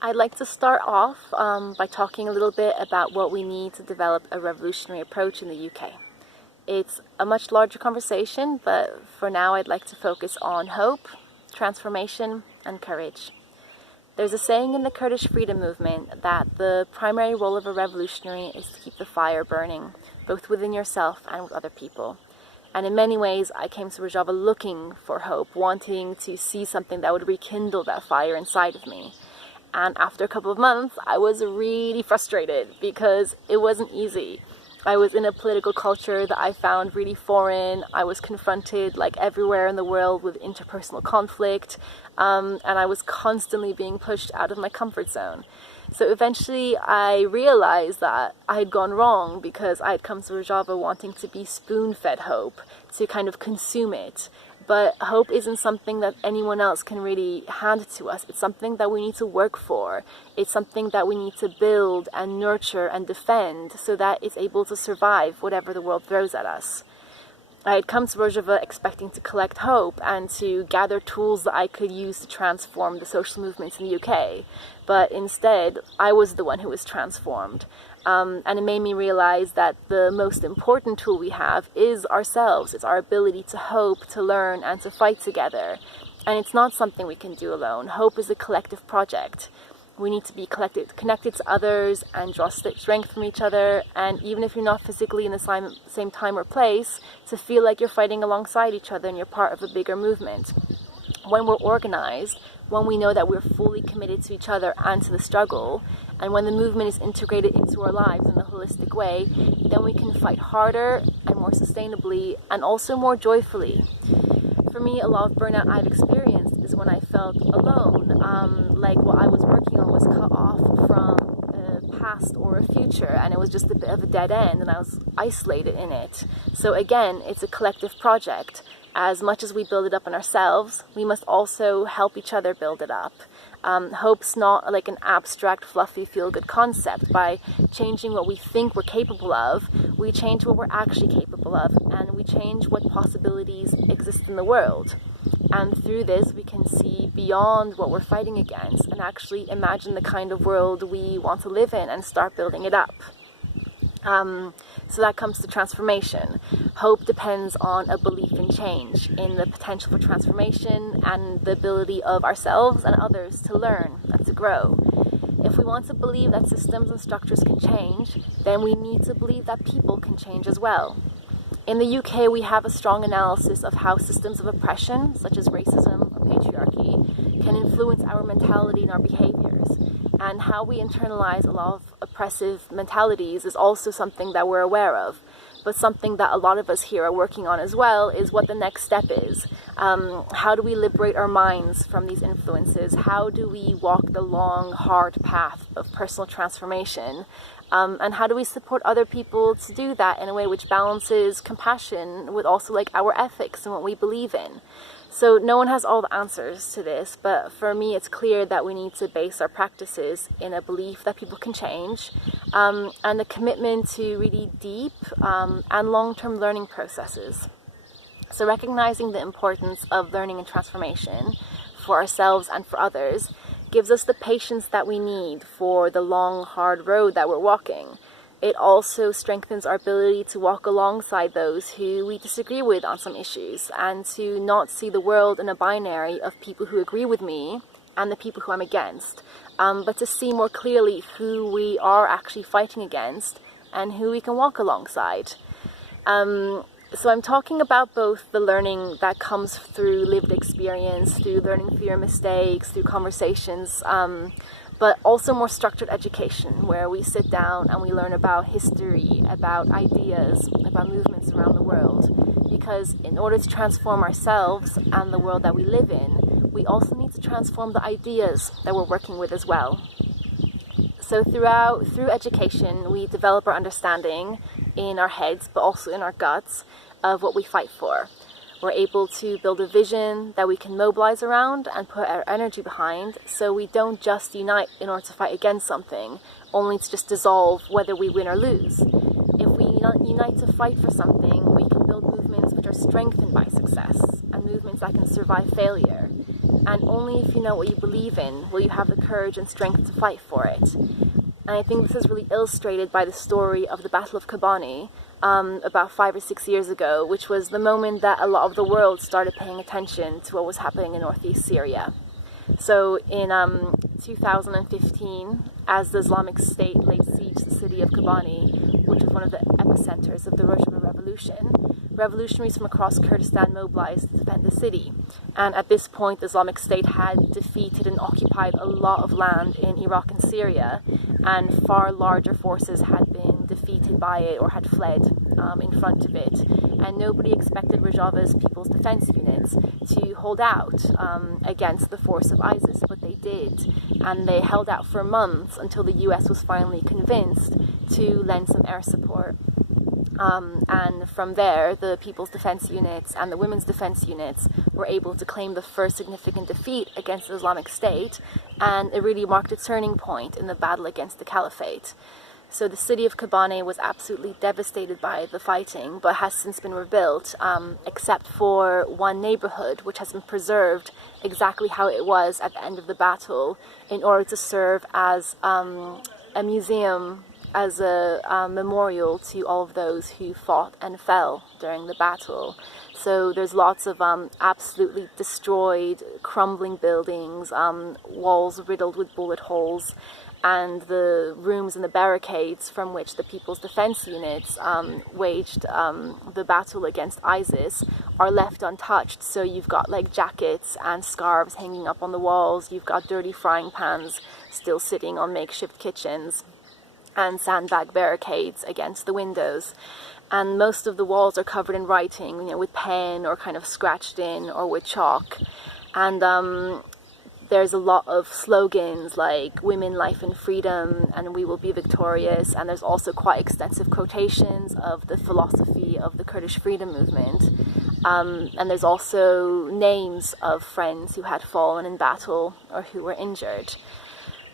I'd like to start off by talking a little bit about what we need to develop a revolutionary approach in the UK. It's a much larger conversation, but for now I'd like to focus on hope, transformation, and courage. There's a saying in the Kurdish freedom movement that the primary role of a revolutionary is to keep the fire burning, both within yourself and with other people. And in many ways, I came to Rojava looking for hope, wanting to see something that would rekindle that fire inside of me. And after a couple of months, I was really frustrated because it wasn't easy. I was in a political culture that I found really foreign. I was confronted, like everywhere in the world, with interpersonal conflict, and I was constantly being pushed out of my comfort zone. So eventually I realized that I had gone wrong because I had come to Rojava wanting to be spoon-fed hope, to kind of consume it. But hope isn't something that anyone else can really hand to us. It's something that we need to work for. It's something that we need to build and nurture and defend so that it's able to survive whatever the world throws at us. I had come to Rojava expecting to collect hope and to gather tools that I could use to transform the social movements in the UK. But instead, I was the one who was transformed. And it made me realize that the most important tool we have is ourselves. It's our ability to hope, to learn, and to fight together. And it's not something we can do alone. Hope is a collective project. We need to be connected to others and draw strength from each other. And even if you're not physically in the same time or place, to feel like you're fighting alongside each other and you're part of a bigger movement. When we're organized, when we know that we're fully committed to each other and to the struggle, and when the movement is integrated into our lives in a holistic way, then we can fight harder and more sustainably and also more joyfully. For me, a lot of burnout I've experienced is when I felt alone, like what I was working on was cut off from a past or a future, and it was just a bit of a dead end, and I was isolated in it. So again, it's a collective project. As much as we build it up in ourselves, we must also help each other build it up. Hope's not like an abstract, fluffy, feel-good concept. By changing what we think we're capable of, we change what we're actually capable of, and we change what possibilities exist in the world. And through this, we can see beyond what we're fighting against and actually imagine the kind of world we want to live in and start building it up. So that comes to transformation. Hope depends on a belief in change, in the potential for transformation and the ability of ourselves and others to learn and to grow. If we want to believe that systems and structures can change, then we need to believe that people can change as well. In the UK, we have a strong analysis of how systems of oppression, such as racism or patriarchy, can influence our mentality and our behaviors. And how we internalize a lot of oppressive mentalities is also something that we're aware of. But something that a lot of us here are working on as well is what the next step is. How do we liberate our minds from these influences? How do we walk the long, hard path of personal transformation? And how do we support other people to do that in a way which balances compassion with also like our ethics and what we believe in? So no one has all the answers to this, but for me it's clear that we need to base our practices in a belief that people can change, and a commitment to really deep and long-term learning processes. So recognizing the importance of learning and transformation for ourselves and for others gives us the patience that we need for the long, hard road that we're walking. It also strengthens our ability to walk alongside those who we disagree with on some issues and to not see the world in a binary of people who agree with me and the people who I'm against, but to see more clearly who we are actually fighting against and who we can walk alongside. So I'm talking about both the learning that comes through lived experience, through learning through your mistakes, through conversations, but also more structured education where we sit down and we learn about history, about ideas, about movements around the world. Because in order to transform ourselves and the world that we live in, we also need to transform the ideas that we're working with as well. So through education, we develop our understanding in our heads, but also in our guts of what we fight for. We're able to build a vision that we can mobilize around and put our energy behind, so we don't just unite in order to fight against something, only to just dissolve whether we win or lose. If we unite to fight for something, we can build movements which are strengthened by success, and movements that can survive failure. and only if you know what you believe in will you have the courage and strength to fight for it. And I think this is really illustrated by the story of the Battle of Kobani about 5 or 6 years ago, which was the moment that a lot of the world started paying attention to what was happening in northeast Syria. So in 2015, as the Islamic State laid siege to the city of Kobani, which was one of the epicenters of the Rojava revolution, revolutionaries from across Kurdistan mobilized to defend the city. And at this point, the Islamic State had defeated and occupied a lot of land in Iraq and Syria, and far larger forces had been defeated by it or had fled in front of it. And nobody expected Rojava's People's Defense Units to hold out against the force of ISIS, but they did. And they held out for months until the US was finally convinced to lend some air support. And from there, the People's Defense Units and the Women's Defense Units were able to claim the first significant defeat against the Islamic State, and it really marked a turning point in the battle against the Caliphate. So the city of Kobani was absolutely devastated by the fighting, but has since been rebuilt, except for one neighborhood, which has been preserved exactly how it was at the end of the battle, in order to serve as a museum, as a memorial to all of those who fought and fell during the battle. So there's lots of absolutely destroyed, crumbling buildings, walls riddled with bullet holes, and the rooms and the barricades from which the People's Defense Units waged the battle against ISIS are left untouched. So you've got like jackets and scarves hanging up on the walls, you've got dirty frying pans still sitting on makeshift kitchens, and sandbag barricades against the windows. And most of the walls are covered in writing, you know, with pen or kind of scratched in or with chalk. And there's a lot of slogans like "Women, Life and Freedom" and "We will be victorious." And there's also quite extensive quotations of the philosophy of the Kurdish freedom movement. And there's also names of friends who had fallen in battle or who were injured.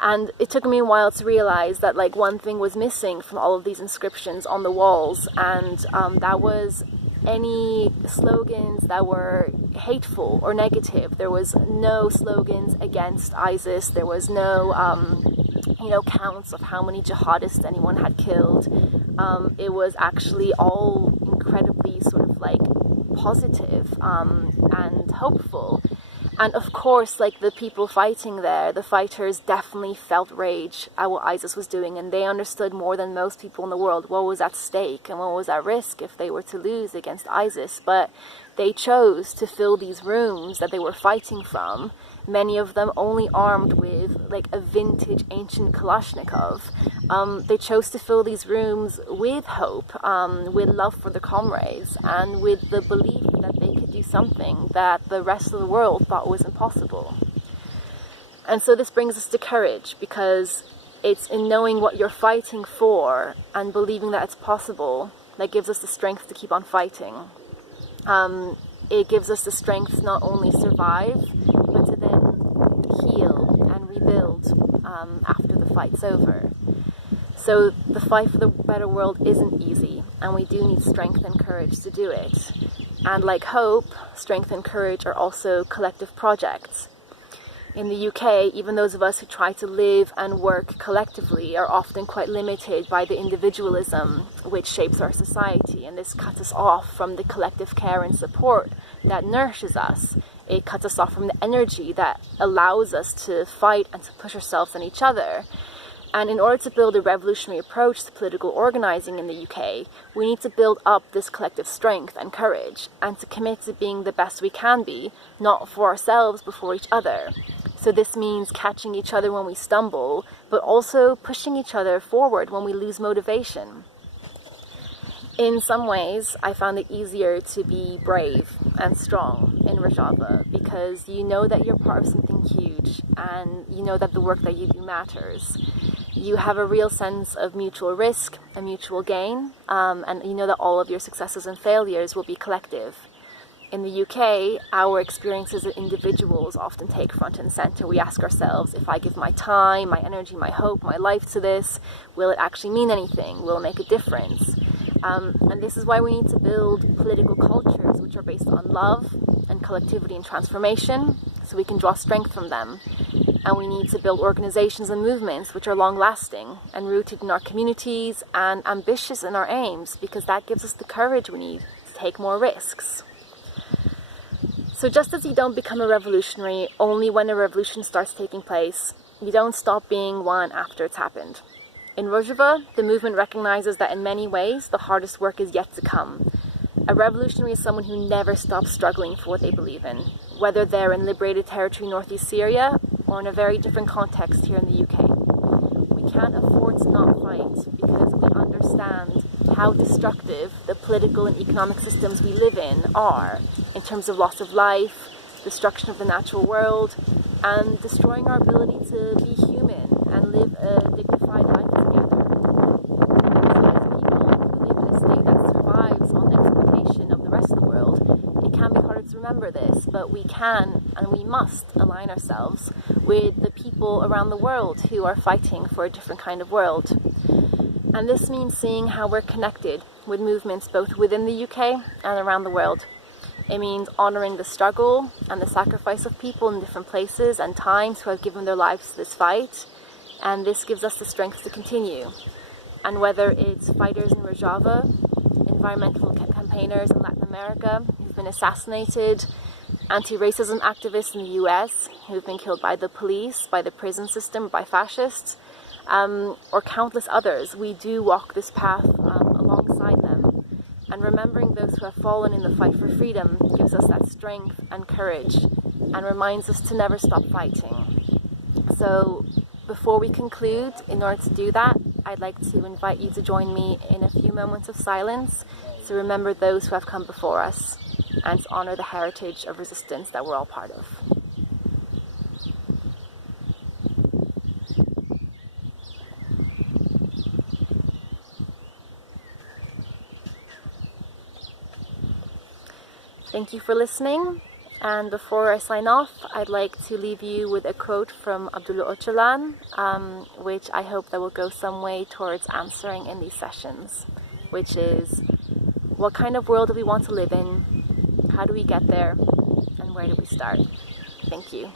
And it took me a while to realize that like one thing was missing from all of these inscriptions on the walls, and that was any slogans that were hateful or negative. There was no slogans against ISIS. There was no, counts of how many jihadists anyone had killed. It was actually all incredibly sort of like positive and hopeful. And of course, like the people fighting there, the fighters definitely felt rage at what ISIS was doing, and they understood more than most people in the world what was at stake and what was at risk if they were to lose against ISIS. But they chose to fill these rooms that they were fighting from, many of them only armed with like a vintage ancient Kalashnikov. They chose to fill these rooms with hope, with love for their comrades, and with the belief that they could do something that the rest of the world thought was impossible. And so this brings us to courage, because it's in knowing what you're fighting for and believing that it's possible that gives us the strength to keep on fighting. It gives us the strength to not only survive, but to then heal and rebuild after the fight's over. So the fight for the better world isn't easy, and we do need strength and courage to do it. And like hope, strength and courage are also collective projects. In the UK, even those of us who try to live and work collectively are often quite limited by the individualism which shapes our society, and this cuts us off from the collective care and support that nourishes us. It cuts us off from the energy that allows us to fight and to push ourselves and each other. And in order to build a revolutionary approach to political organising in the UK, we need to build up this collective strength and courage, and to commit to being the best we can be, not for ourselves but for each other. So this means catching each other when we stumble, but also pushing each other forward when we lose motivation. In some ways, I found it easier to be brave and strong in Rojava, because you know that you're part of something huge, and you know that the work that you do matters. You have a real sense of mutual risk and mutual gain, and you know that all of your successes and failures will be collective. In the UK, our experiences as individuals often take front and center. We ask ourselves, if I give my time, my energy, my hope, my life to this, will it actually mean anything? Will it make a difference? And this is why we need to build political cultures which are based on love and collectivity and transformation, so we can draw strength from them. And we need to build organizations and movements which are long-lasting and rooted in our communities and ambitious in our aims, because that gives us the courage we need to take more risks. So just as you don't become a revolutionary only when a revolution starts taking place, you don't stop being one after it's happened. In Rojava, the movement recognizes that in many ways, the hardest work is yet to come. A revolutionary is someone who never stops struggling for what they believe in, whether they're in liberated territory northeast Syria or in a very different context here in the UK. We can't afford to not fight because we understand how destructive the political and economic systems we live in are in terms of loss of life, destruction of the natural world, and destroying our ability to be human and live a dignified life together. As people who live in a state that survives on the exploitation of the rest of the world, it can be harder to remember this, but we can and we must align ourselves with the people around the world who are fighting for a different kind of world. And this means seeing how we're connected with movements both within the UK and around the world. It means honouring the struggle and the sacrifice of people in different places and times who have given their lives to this fight, and this gives us the strength to continue. And whether it's fighters in Rojava, environmental campaigners in Latin America who've been assassinated, anti-racism activists in the US who've been killed by the police, by the prison system, by fascists, or countless others, we do walk this path alongside them. And remembering those who have fallen in the fight for freedom gives us that strength and courage and reminds us to never stop fighting. So before we conclude, in order to do that, I'd like to invite you to join me in a few moments of silence to remember those who have come before us and to honour the heritage of resistance that we're all part of. Thank you for listening, and before I sign off, I'd like to leave you with a quote from Abdullah Öcalan, which I hope that will go some way towards answering in these sessions, which is, what kind of world do we want to live in? How do we get there? And where do we start? Thank you.